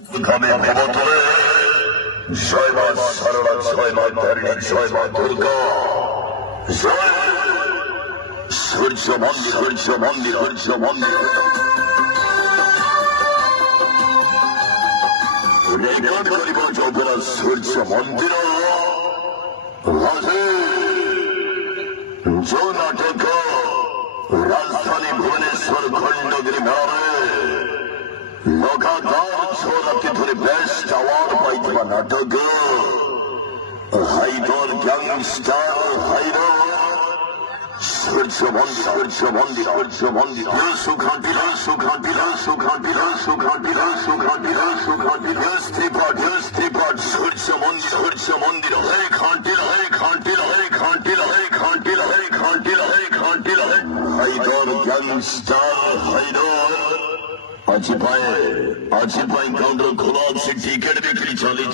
এখানে ভবতলে 6 মাস সারলা 6 মাস ধারিণী 6 মাস দুর্গা সূর্য মন্দির সূর্য মন্দির সূর্য মন্দির রেকর্ড করিব যৌবনা সূর্য মন্দির जो नाटक राजधानी भुवनेश्वर खंडगिरी मेलारे लगातार 6 राति धरे बेस्ट अवार्ड पाइथिबा नाटक हाइडर गैंगस्टर हाइडर सूर्य मंदिर सूर्य मंदिर सूर्य मंदिर सुखांति सुखांति सुखांति सुखांति सुखांति सुखांति स्त्रीपाठ सूर्य मंदिर हे खांति हे खांति हे खांति हे खांति हे खांति हे खांति हाइडर गैंगस्टर हाइडर आज पाए काउंटर खोला से टिकट बिक्री चली